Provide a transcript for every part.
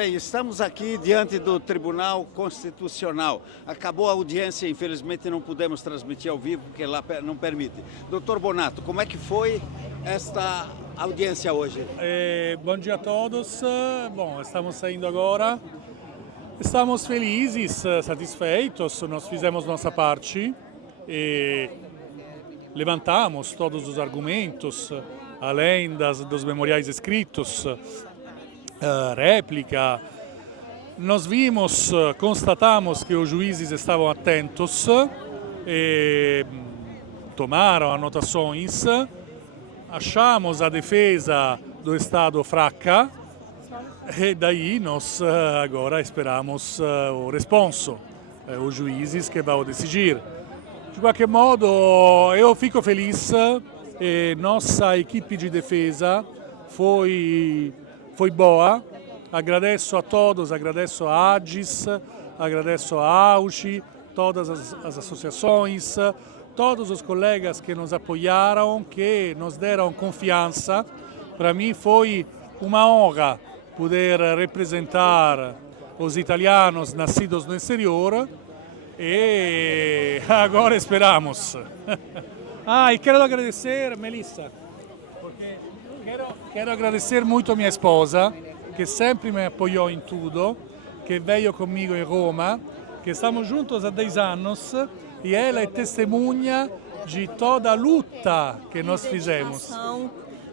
Bem, estamos aqui diante do Tribunal Constitucional. Acabou a audiência, infelizmente não pudemos transmitir ao vivo, porque lá não permite. Doutor Bonato, como é que foi esta audiência hoje? Bom dia a todos. Bom, estamos saindo agora. Estamos felizes, satisfeitos. Nós fizemos nossa parte e levantamos todos os argumentos, além dos memoriais escritos, réplica. Nós vimos, constatamos que os juízes estavam atentos e tomaram anotações. Achamos a defesa do Estado fraca e daí nós agora esperamos o responso, os juízes que vão decidir. De qualquer modo, eu fico feliz e nossa equipe de defesa foi boa. Agradeço a todos, agradeço a AGIS, agradeço a AUCI, todas as associações, todos os colegas que nos apoiaram, que nos deram confiança. Para mim foi uma honra poder representar os italianos nascidos no exterior e agora esperamos. E quero agradecer, Melissa, porque quero agradecer muito a minha esposa, que sempre me apoiou em tudo, que veio comigo em Roma, que estamos juntos há 10 anos e ela é testemunha de toda a luta que nós fizemos.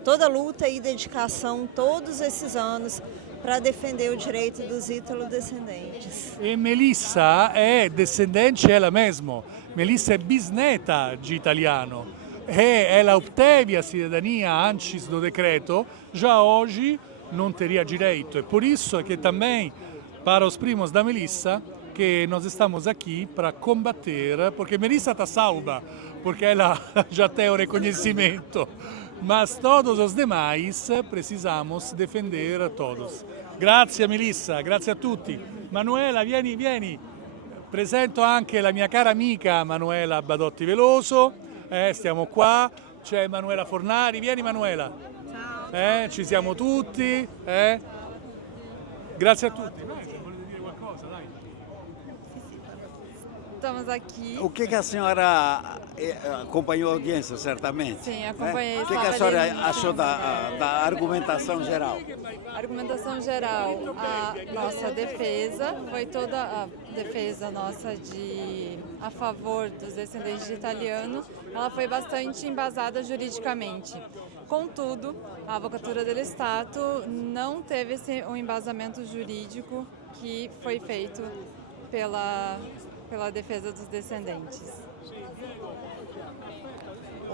Toda a luta e dedicação todos esses anos para defender o direito dos ítalo-descendentes. E Melissa é descendente ela mesma. Melissa é bisneta de italiano. E ela obteve a cidadania antes do decreto, já hoje não teria direito. É por isso que também, para os primos da Melissa, que nós estamos aqui para combater, porque Melissa está salva, porque ela já tem o reconhecimento, mas todos os demais precisamos defender a todos. Grazie Melissa, grazie a tutti. Manuela, vieni. Presento anche la mia cara amica Manuela Badotti Veloso, stiamo qua, c'è Manuela Fornari, vieni Manuela. Ciao. Ci siamo tutti. Grazie a tutti. Volete dire qualcosa, dai? Estamos aqui. O que a senhora acompanhou a audiência, certamente? Sim, acompanhei. O que a senhora achou da argumentação geral? A argumentação geral, a nossa defesa, foi toda a defesa nossa a favor dos descendentes de italiano, ela foi bastante embasada juridicamente. Contudo, a Avocatura dello Stato não teve um embasamento jurídico que foi feito pela defesa dos descendentes.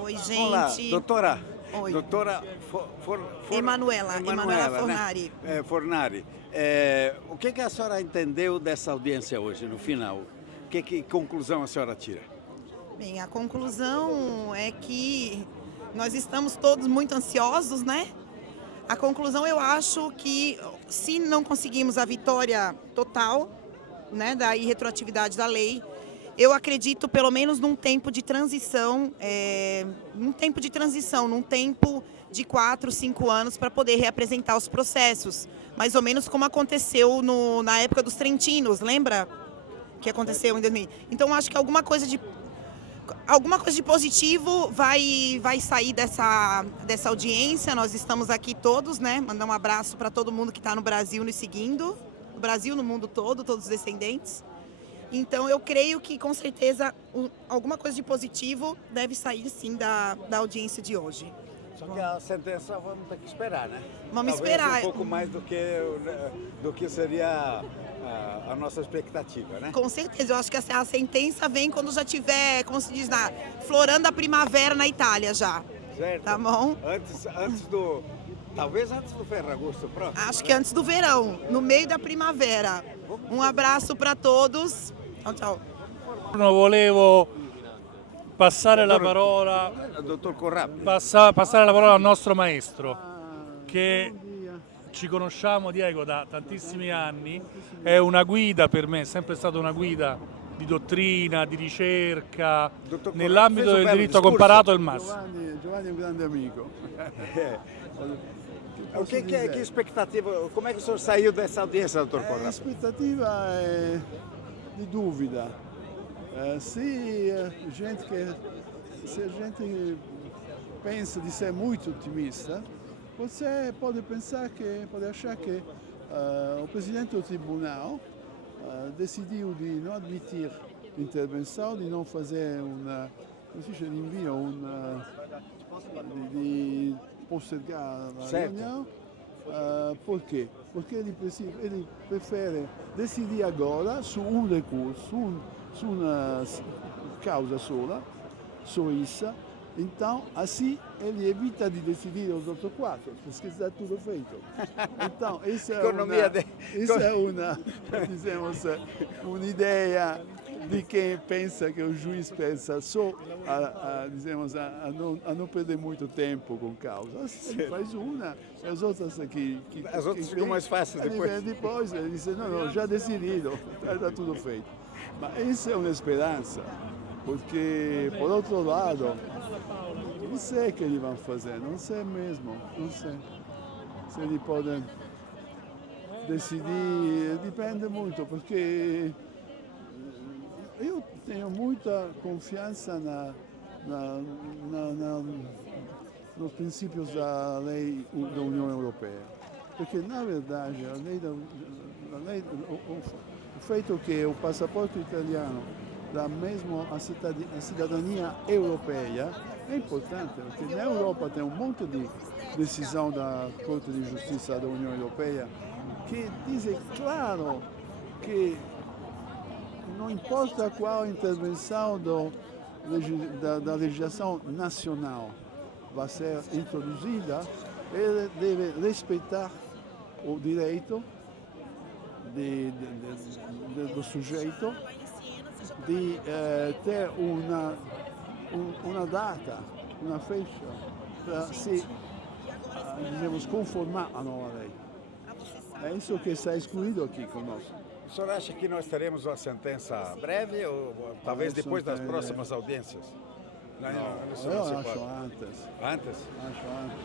Oi, gente. Olá, doutora. Oi. Doutora Emanuela Fornari. Né? Fornari. O que a senhora entendeu dessa audiência hoje, no final? Que conclusão a senhora tira? Bem, a conclusão é que nós estamos todos muito ansiosos, né? A conclusão, eu acho que se não conseguimos a vitória total, né, da irretroatividade da lei, eu acredito pelo menos num tempo de transição, num tempo de 4, 5 anos para poder reapresentar os processos, mais ou menos como aconteceu na época dos Trentinos, lembra? Que aconteceu em 2000. Então acho que alguma coisa de positivo vai sair dessa audiência. Nós estamos aqui todos, né? Mandar um abraço para todo mundo que está no Brasil nos seguindo. No Brasil, no mundo todo, todos os descendentes. Então eu creio que com certeza alguma coisa de positivo deve sair sim da audiência de hoje. Só que a sentença vamos ter que esperar, né? Vamos Talvez esperar. um pouco mais do que seria a nossa expectativa, né? Com certeza, eu acho que a sentença vem quando já tiver, como se diz, florando a primavera na Itália já. Certo. Tá bom? Talvez antes do Ferragosto próximo. Acho que antes do verão, no meio da primavera. Um abraço para todos. Tchau, tchau. Volevo passare la parola, Dottor Corrappi. passare la parola al nostro maestro, che ci conosciamo, Diego, da tantissimi anni, è una guida per me, è sempre stata una guida di dottrina, di ricerca, nell'ambito del diritto comparato è il massimo. Giovanni è un grande amico. O que expectativa, como é que o senhor saiu dessa audiência, doutor A Bonato? expectativa é de dúvida. Se a gente pensa de ser muito otimista, você pode achar que o presidente do tribunal decidiu de não admitir intervenção, de não fazer de postergar a reunião. Por quê? Porque ele prefere decidir agora su um recurso, su uma causa só isso. Então, assim, ele evita de decidir os outros 4, porque está tudo feito. Então, isso é uma ideia de quem pensa que o juiz pensa só a não perder muito tempo com causa. Ele faz uma, as outras aqui... As outras ficam mais fáceis depois. Depois ele diz, não, já decidido, está tudo feito. Mas isso é uma esperança, porque, por outro lado, não sei o que eles vão fazer, não sei mesmo, não sei. Se eles podem decidir, depende muito, porque eu tenho muita confiança nos princípios da lei da União Europeia. Porque, na verdade, o feito que o passaporte italiano dá mesmo a cidadania europeia é importante, porque na Europa tem um monte de decisão da Corte de Justiça da União Europeia que dizem claro que não importa qual intervenção da legislação nacional vai ser introduzida, ele deve respeitar o direito do sujeito de ter uma data, uma fecha, para se, conformar à nova lei. É isso que está excluído aqui conosco. O senhor acha que nós teremos uma sentença breve ou talvez depois das próximas audiências? Eu acho antes. Antes? Acho antes.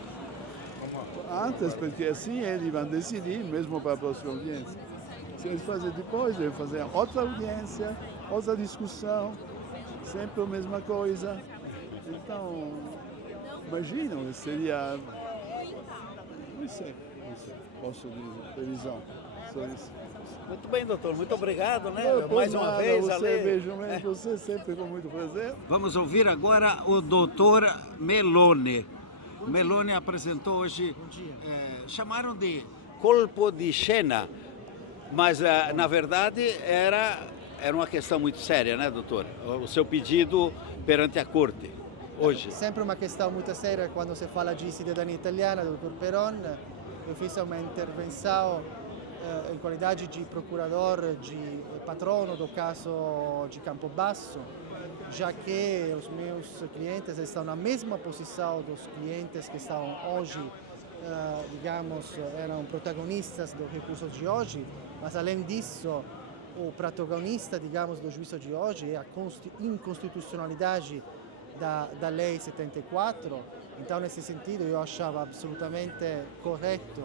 Antes, porque assim eles vão decidir, mesmo para a próxima audiência. Se eles fazem depois, devem fazer outra audiência, outra discussão, sempre a mesma coisa. Então, imagino, seria... Não sei, posso dizer, previsão. Só isso. Muito bem, doutor. Muito obrigado, né? Mais uma vez, vejo você sempre com muito prazer. Vamos ouvir agora o doutor Meloni. Meloni apresentou hoje, chamaram de colpo de scena, mas na verdade era uma questão muito séria, né, doutor? O seu pedido perante a corte hoje. Sempre uma questão muito séria quando se fala de cidadania italiana, doutor Peron. Eu fiz uma intervenção em qualidade de procurador, de patrono do caso de Campobasso, já que os meus clientes estão na mesma posição dos clientes que estão hoje, eram protagonistas do recurso de hoje, mas além disso, o protagonista, do juízo de hoje é a inconstitucionalidade da Lei 74. Então, nesse sentido, eu achava absolutamente correto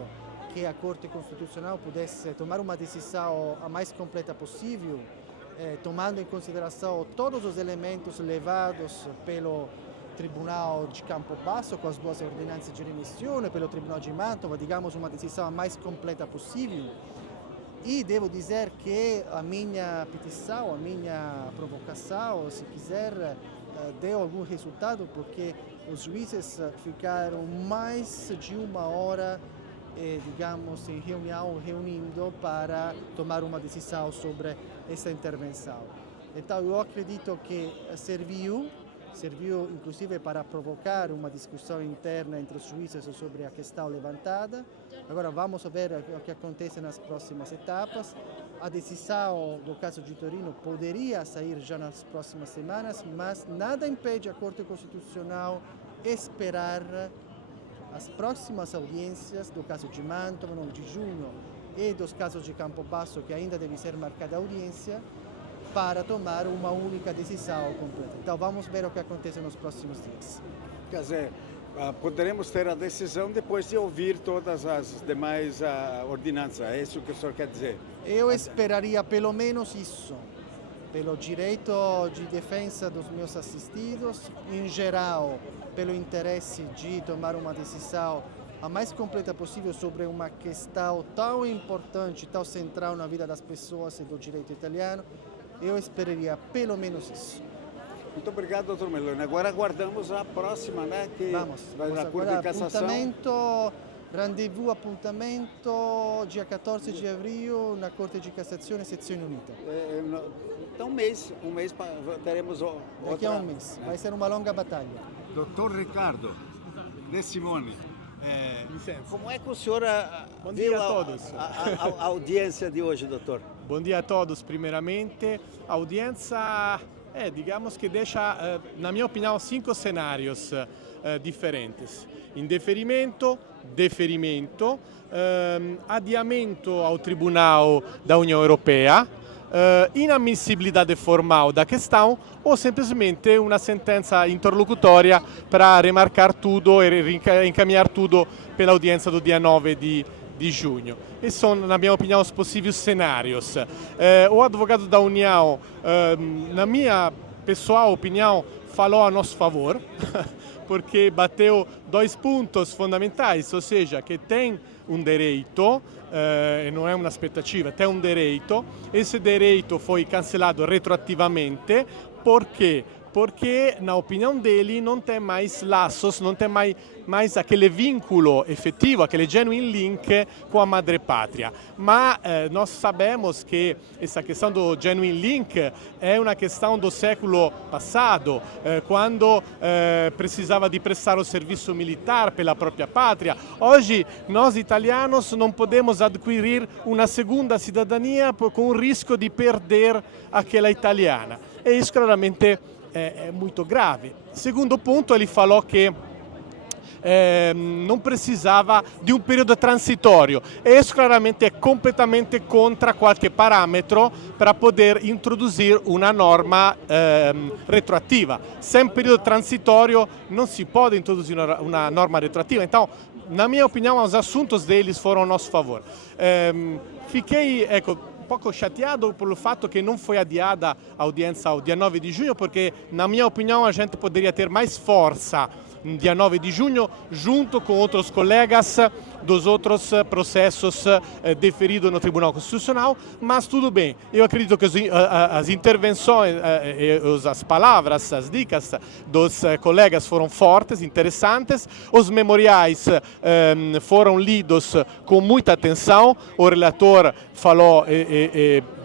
que a Corte Constitucional pudesse tomar uma decisão a mais completa possível, tomando em consideração todos os elementos levados pelo Tribunal de Campobasso, com as duas ordenanças de remissione, pelo Tribunal de Mantova, uma decisão a mais completa possível. E devo dizer que a minha petição, a minha provocação, se quiser, deu algum resultado, porque os juízes ficaram mais de uma hora em reunião, reunindo para tomar uma decisão sobre essa intervenção. Então, eu acredito que serviu inclusive para provocar uma discussão interna entre os juízes sobre a questão levantada. Agora vamos ver o que acontece nas próximas etapas. A decisão do caso de Torino poderia sair já nas próximas semanas, mas nada impede a Corte Constitucional esperar as próximas audiências do caso de Mantova, 9 de junho, e dos casos de Campobasso, que ainda deve ser marcada a audiência, para tomar uma única decisão completa. Então vamos ver o que acontece nos próximos dias. Quer dizer, poderemos ter a decisão depois de ouvir todas as demais ordenanças. É isso que o senhor quer dizer? Eu esperaria pelo menos isso, pelo direito de defesa dos meus assistidos, em geral, pelo interesse de tomar uma decisão a mais completa possível sobre uma questão tão importante, tão central na vida das pessoas e do direito italiano. Eu esperaria pelo menos isso. Muito obrigado, doutor Meloni. Agora aguardamos a próxima, né? Que Vamos na Corte de Cassação. Appuntamento dia 14 de abril na Corte de Cassazione, sezione unita. Então um mês teremos outra. Daqui a um mês. Vai ser uma longa batalha. Doutor Ricardo De Simone, como é que o senhor Bom viu dia a todos. a audiência de hoje, doutor? Bom dia a todos, primeiramente. A audiência, digamos que deixa, na minha opinião, 5 cenários differentes. Indeferimento, deferimento, adiamento ao Tribunal da União Europeia, inammissibilidade formal da questão ou simplesmente uma sentença interlocutória para remarcar tudo e encaminhar tudo pela audiência do dia 9 de junho. Esses são, na minha opinião, os possíveis cenários. O advogado da União, na minha pessoal opinião, falou a nosso favor, porque bateu 2 pontos fundamentais, ou seja, que tem um direito, e não é uma expectativa, tem um direito. Esse direito foi cancelado retroativamente, por quê? Porque, na opinião dele, não tem mais laços, não tem mais aquele vínculo efetivo, aquele genuine link com a madrepátria. Mas nós sabemos que essa questão do genuine link é uma questão do século passado, quando precisava de prestar o serviço militar pela própria pátria. Hoje, nós italianos não podemos adquirir uma segunda cidadania com o risco de perder aquela italiana. E isso, claramente, é muito grave. Segundo ponto, ele falou que não precisava de um período transitório. E isso claramente é completamente contra qualquer parâmetro para poder introduzir uma norma retroativa. Sem período transitório não se pode introduzir uma norma retroativa. Então, na minha opinião, os assuntos deles foram a nosso favor. Fiquei, um pouco chateado pelo fato que não foi adiada a audiência ao dia 9 de junho, porque, na minha opinião, a gente poderia ter mais força no dia 9 de junho, junto com outros colegas dos outros processos deferidos no Tribunal Constitucional, mas tudo bem. Eu acredito que as intervenções, as palavras, as dicas dos colegas foram fortes, interessantes. Os memoriais foram lidos com muita atenção. O relator falou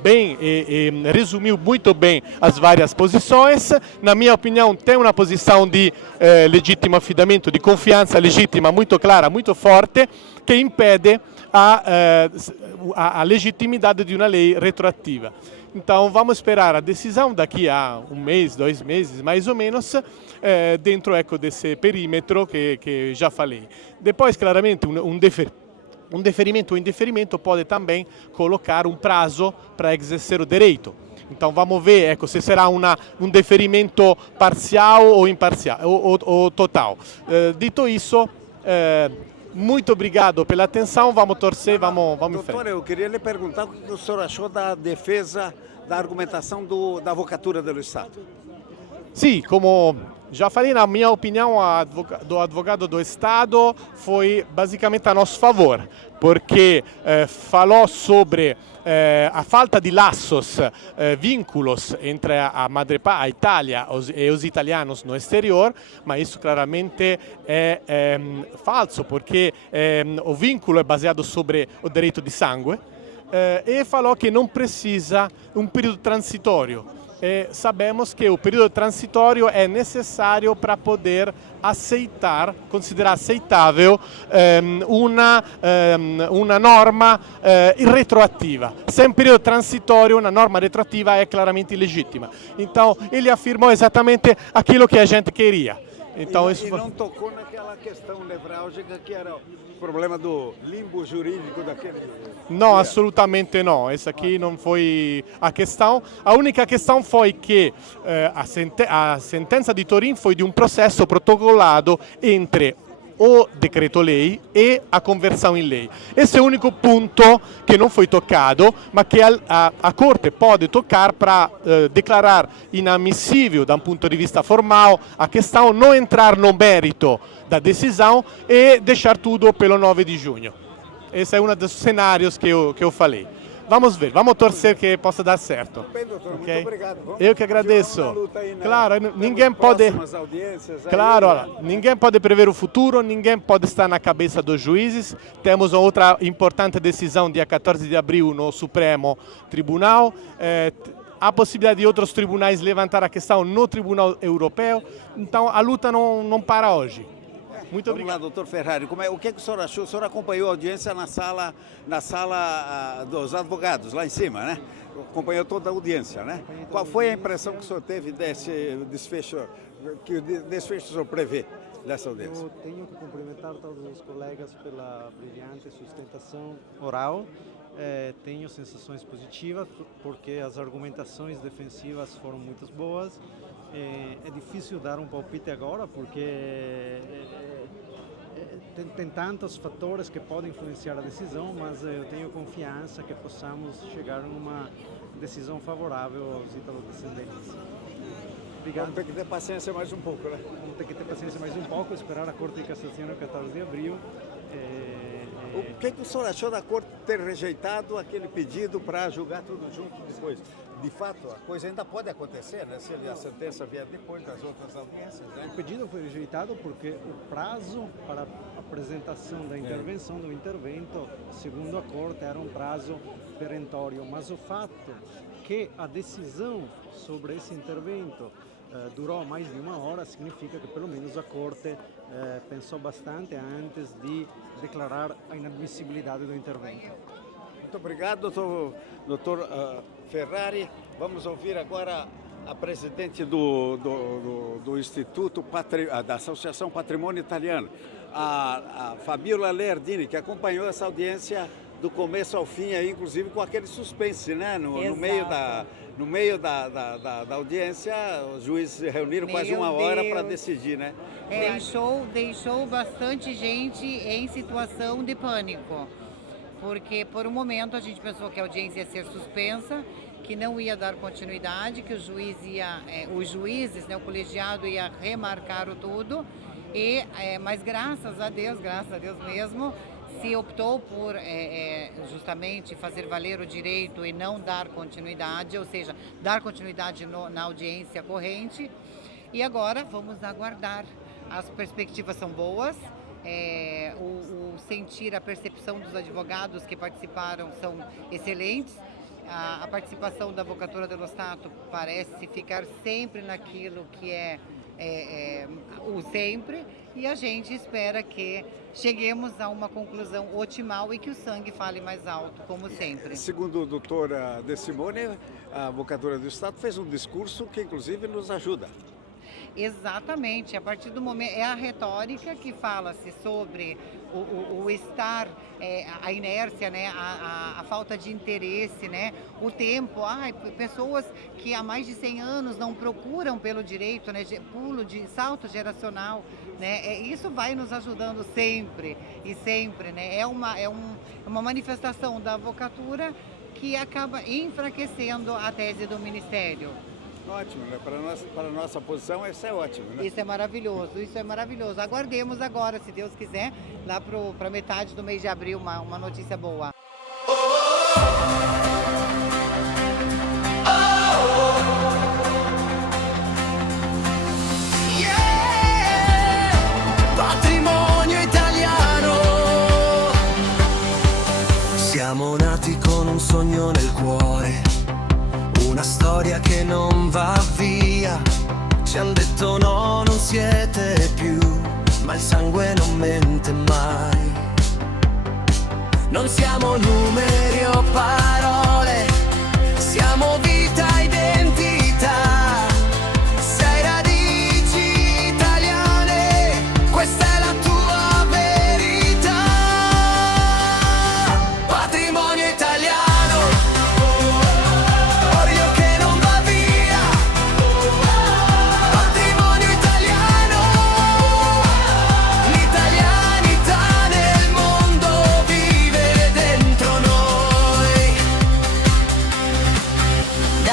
bem e resumiu muito bem as várias posições. Na minha opinião, tem uma posição de legítimo affidamento, de confiança legítima muito clara, muito forte, que impede a legitimidade de uma lei retroativa. Então vamos esperar a decisão daqui a um mês, 2 meses, mais ou menos, dentro desse perímetro que já falei. Depois, claramente, um deferimento ou indeferimento pode também colocar um prazo para exercer o direito. Então vamos ver se será um deferimento parcial ou imparcial ou total. Dito isso, muito obrigado pela atenção, vamos torcer, vamos em frente. Doutor, eu queria lhe perguntar o que o senhor achou da defesa da argumentação da Avocatura do Estado. Sim, como já falei, na minha opinião, do advogado do Estado foi basicamente a nosso favor, porque falou sobre a falta de laços, vínculos entre a Itália e os italianos no exterior, mas isso claramente é falso, porque o vínculo é baseado sobre o direito de sangue, e falou que não precisa um período transitório. Sabemos que o período transitório é necessário para poder considerar aceitável uma norma retroativa. Sem período transitório, uma norma retroativa é claramente ilegítima. Então, ele afirmou exatamente aquilo que a gente queria. Então, e não tocou naquela questão nevrálgica que era o problema do limbo jurídico daquele... Não, assolutamente não. Essa aqui não foi a questão. A única questão foi que a sentença de Turim foi de um processo protocolado entre o decreto-lei e a conversão em lei. Esse é o único ponto que não foi tocado, mas que a Corte pode tocar para declarar inamissível, da um ponto de vista formal, a questão, não entrar no mérito da decisão e deixar tudo pelo 9 de junho. Esse é um dos cenários que eu falei. Vamos ver, vamos torcer que possa dar certo. Bem, doutor, Okay? muito obrigado. Vamos Eu que agradeço. aí Claro, ninguém pode. Claro, olha, ninguém pode prever o futuro, ninguém pode estar na cabeça dos juízes. Temos outra importante decisão dia 14 de abril no Supremo Tribunal. Há possibilidade de outros tribunais levantar a questão no Tribunal Europeu. Então a luta não para hoje. Muito Vamos obrigado. lá, doutor Ferrari, o que o senhor achou? O senhor acompanhou a audiência na sala dos advogados, lá em cima, né? Acompanhou toda a audiência, né? Qual foi a impressão que o senhor teve desse desfecho, que o desfecho o senhor prevê dessa audiência? Eu tenho que cumprimentar todos os colegas pela brilhante sustentação oral. Tenho sensações positivas porque as argumentações defensivas foram muito boas. É difícil dar um palpite agora porque tem tantos fatores que podem influenciar a decisão, mas eu tenho confiança que possamos chegar a uma decisão favorável aos ítalo-descendentes. Obrigado. Vamos ter que ter paciência mais um pouco, né? Vamos ter que ter paciência mais um pouco, esperar a Corte de Cassação no 14 de abril. O que o senhor achou da Corte ter rejeitado aquele pedido para julgar tudo junto depois? De fato, a coisa ainda pode acontecer, né? Se a sentença vier depois das outras audiências, né? O pedido foi rejeitado porque o prazo para a apresentação da intervenção do intervento, segundo a Corte, era um prazo perentório. Mas o fato que a decisão sobre esse intervento durou mais de uma hora significa que pelo menos a Corte pensou bastante antes de declarar a inadmissibilidade do intervento. Muito obrigado, doutor Ferrari. Vamos ouvir agora a presidente do Instituto da Associação Patrimônio Italiano, a Fabiola Leardini, que acompanhou essa audiência do começo ao fim, aí, inclusive com aquele suspense, né? No meio da audiência, os juízes se reuniram quase uma hora para decidir, né? Deixou bastante gente em situação de pânico, porque por um momento a gente pensou que a audiência ia ser suspensa, que não ia dar continuidade, que os juízes, né, o colegiado ia remarcar o tudo, mas graças a Deus mesmo, se optou por justamente fazer valer o direito e não dar continuidade, ou seja, dar continuidade na audiência corrente. E agora vamos aguardar. As perspectivas são boas, o sentir, a percepção dos advogados que participaram são excelentes. A participação da Avvocatura dello Stato parece ficar sempre naquilo que é o sempre, e a gente espera que cheguemos a uma conclusão otimal e que o sangue fale mais alto, como sempre. Segundo o doutor De Simone, a Avvocatura do Estado fez um discurso que inclusive nos ajuda. Exatamente, a partir do momento, é a retórica que fala-se sobre o estar, a inércia, né, a falta de interesse, né, o tempo, pessoas que há mais de 100 anos não procuram pelo direito, né, pulo de salto geracional, né, isso vai nos ajudando sempre e sempre, né, é uma manifestação da advocatura que acaba enfraquecendo a tese do Ministério. Ótimo, né? Para a nossa posição, isso é ótimo, né? Isso é maravilhoso. Aguardemos agora, se Deus quiser, lá para metade do mês de abril, uma notícia boa. Patrimonio italiano. Siamo nati con un sogno nel cuore, una storia che non va via. Ci han detto no, non siete più, ma il sangue non mente mai. Non siamo numeri o parole, siamo vita, identità. Sei radici italiane.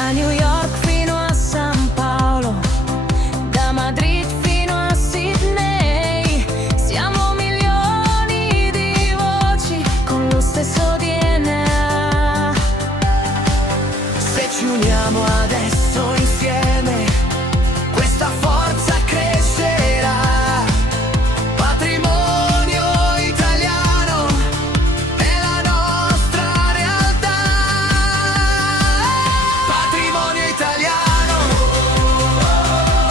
Da New York fino a San Paolo, da Madrid fino a Sydney, siamo milioni di voci con lo stesso DNA. Se ci uniamo adesso insieme, questa forza crescerà. Patrimonio italiano è la nostra realtà. Patrimonio italiano,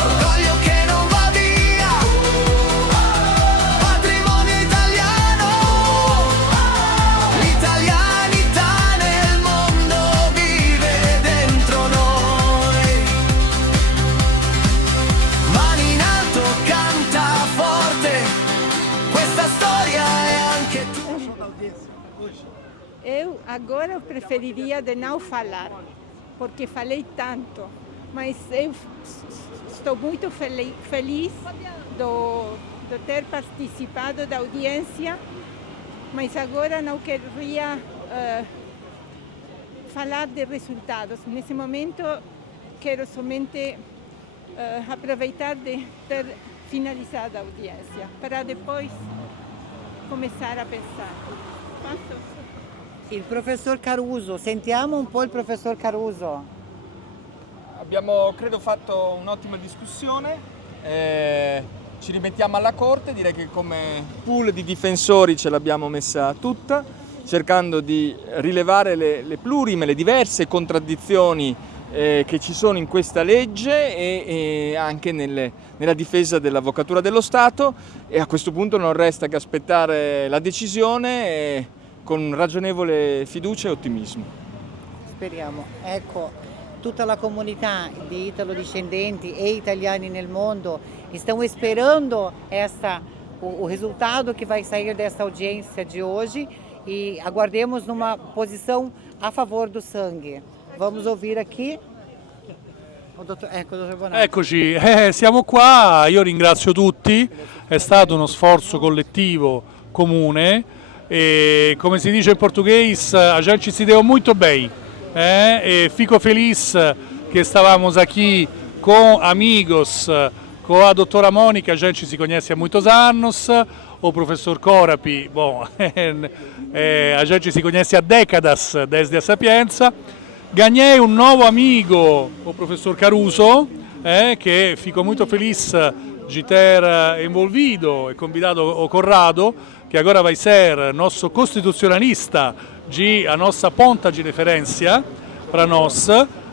orgoglio che non va via. Patrimonio italiano, l'italianità nel mondo vive dentro noi. Mani in alto, canta forte, questa storia è anche tua. Eu agora preferiria de não falar, porque falei tanto, mas eu estou muito feliz de ter participado da audiência, mas agora não queria falar de resultados. Nesse momento quero somente aproveitar de ter finalizado a audiência, para depois começar a pensar. Posso? Il professor Caruso, sentiamo un po' il professor Caruso. Abbiamo, credo, fatto un'ottima discussione, ci rimettiamo alla corte, direi che come pool di difensori ce l'abbiamo messa tutta, cercando di rilevare le plurime, le diverse contraddizioni che ci sono in questa legge e anche nella difesa dell'Avvocatura dello Stato, e a questo punto non resta che aspettare la decisione con ragionevole fiducia e ottimismo. Speriamo. Ecco, tutta la comunità di italo-discendenti e italiani nel mondo estão esperando o resultado que vai sair dessa audiência de hoje e aguardemos numa posição a favor do sangue. Vamos ouvir aqui o dottor Bonato. Eccoci, siamo qua, io ringrazio tutti, è stato uno sforzo collettivo comune e come si dice in português, a gente se deu muito bem. E fico feliz que estávamos aqui com amigos, com a doutora Mônica, a gente se conhece há muitos anos, o professor Corapi, bom, a gente se conhece há décadas desde a Sapienza. Ganhei um novo amigo, o professor Caruso, que fico muito feliz de ter envolvido e convidado o Corrado, que agora vai ser nosso constitucionalista, a nossa ponta de referência para nós.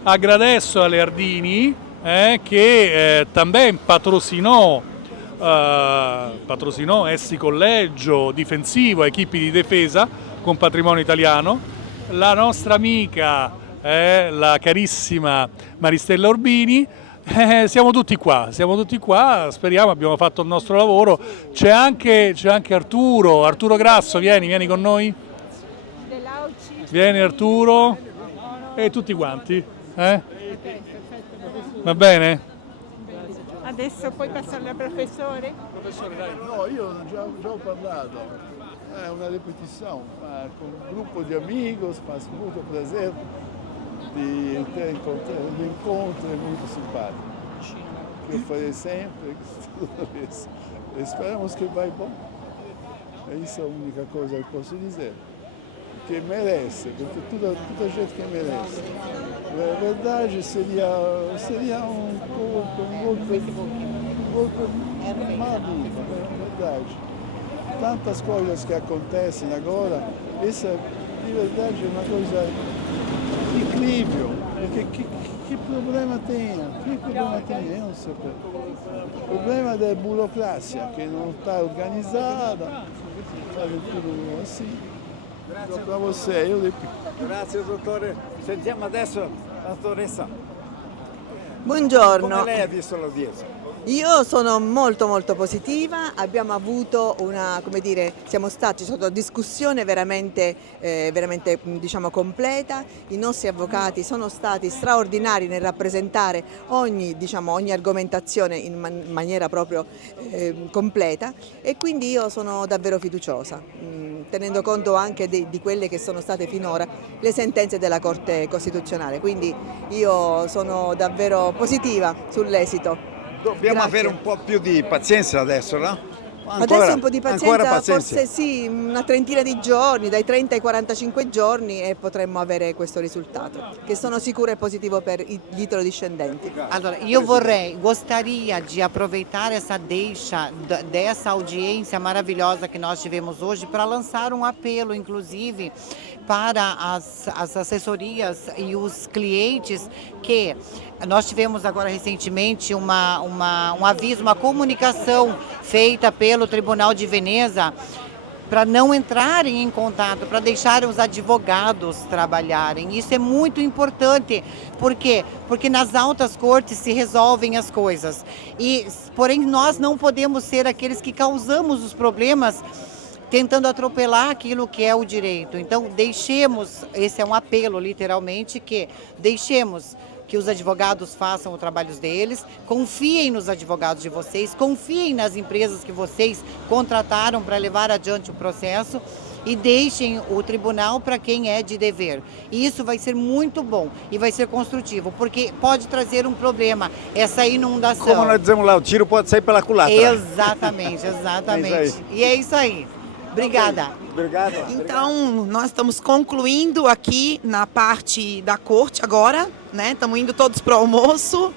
Agradeço a Leardini, que também patrocinou esse collegio difensivo a equipe di difesa con patrimonio italiano, la nostra amica, la carissima Maristella Orbini. Siamo tutti qua, speriamo, abbiamo fatto il nostro lavoro. C'è anche Arturo Grasso, vieni con noi. Vieni Arturo e tutti quanti. Va bene? Adesso poi passare al professore? Professore, dai. No, io già ho parlato, è una ripetizione, con un gruppo di amigos, faz molto piacere di ter incontro è molto simpatico, che io farei sempre, toda vez. E speriamo che vai bom. E isso è l'unica cosa che posso dire, che merece, perché tutta gente che merece. La verdade seria um golpe maligno, é verdade. Tantas coisas que acontecem agora, essa de verdade é uma coisa incrível, porque que problema tem? Que problema tem? Eu não sei. O problema da burocracia, che non sta organizzata, fare tutto assim. Para você, eu ripeto. Grazie dottore. Sentiamo adesso la dottoressa. Buongiorno. Come lei ha visto l'udienza? Io sono molto positiva, abbiamo avuto siamo stati sotto discussione veramente diciamo completa, i nostri avvocati sono stati straordinari nel rappresentare ogni argomentazione in maniera proprio completa e quindi io sono davvero fiduciosa. tenendo conto anche di quelle che sono state finora le sentenze della Corte Costituzionale. Quindi io sono davvero positiva sull'esito. Dobbiamo Grazie. avere un po' più di pazienza adesso, no? Adesso un po' di ancora pazienza, forse sì, una trentina di giorni, dai 30 ai 45 giorni e potremmo avere questo risultato, che sono sicura é positivo per i discendenti. Allora, gostaria de aproveitar essa deixa dessa audiência maravilhosa que nós tivemos hoje para lançar um apelo, inclusive, para as assessorias e os clientes que nós tivemos agora recentemente um aviso, uma comunicação feita pelo Tribunal de Veneza para não entrarem em contato, para deixar os advogados trabalharem. Isso é muito importante. Por quê? Porque nas altas cortes se resolvem as coisas. Porém, nós não podemos ser aqueles que causamos os problemas tentando atropelar aquilo que é o direito. Então, deixemos, esse é um apelo literalmente, que deixemos que os advogados façam o trabalho deles, confiem nos advogados de vocês, confiem nas empresas que vocês contrataram para levar adiante o processo e deixem o tribunal para quem é de dever. E isso vai ser muito bom e vai ser construtivo, porque pode trazer um problema, essa inundação. Como nós dizemos lá, o tiro pode sair pela culatra. Exatamente, exatamente. E é isso aí. Obrigada. Obrigado. Então, nós estamos concluindo aqui na parte da corte agora, né? Estamos indo todos para o almoço.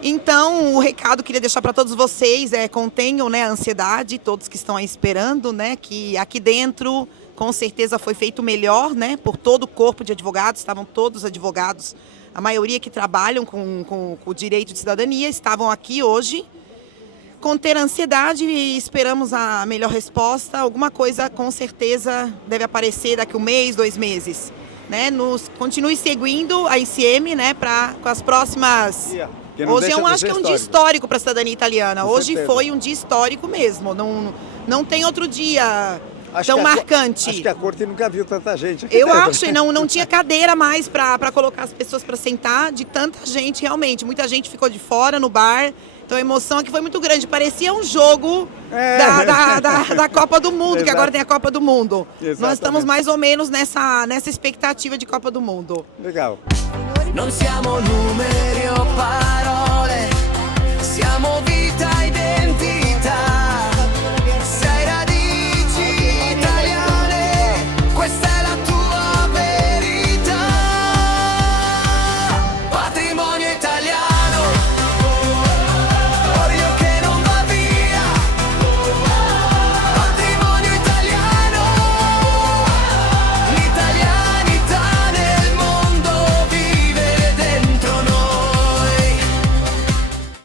Então, o recado que eu queria deixar para todos vocês é contenham, né, a ansiedade, todos que estão aí esperando, né? Que aqui dentro, com certeza, foi feito melhor, né? Por todo o corpo de advogados, estavam todos os advogados, a maioria que trabalham com o direito de cidadania, estavam aqui hoje. Conter a ansiedade e esperamos a melhor resposta. Alguma coisa com certeza deve aparecer daqui 1 mês, 2 meses. Né? Continue seguindo a ICM, né, com as próximas... Hoje acho que é um dia histórico para a cidadania italiana. Hoje foi um dia histórico mesmo. Não tem outro dia tão marcante. Acho que a corte nunca viu tanta gente aqui. Eu acho, e não tinha cadeira mais para colocar as pessoas para sentar, de tanta gente realmente. Muita gente ficou de fora no bar. Então a emoção aqui foi muito grande, parecia um jogo da Copa do Mundo, que agora tem a Copa do Mundo. Exatamente. Nós estamos mais ou menos nessa expectativa de Copa do Mundo. Legal. Non siamo numeri o parole, siamo vita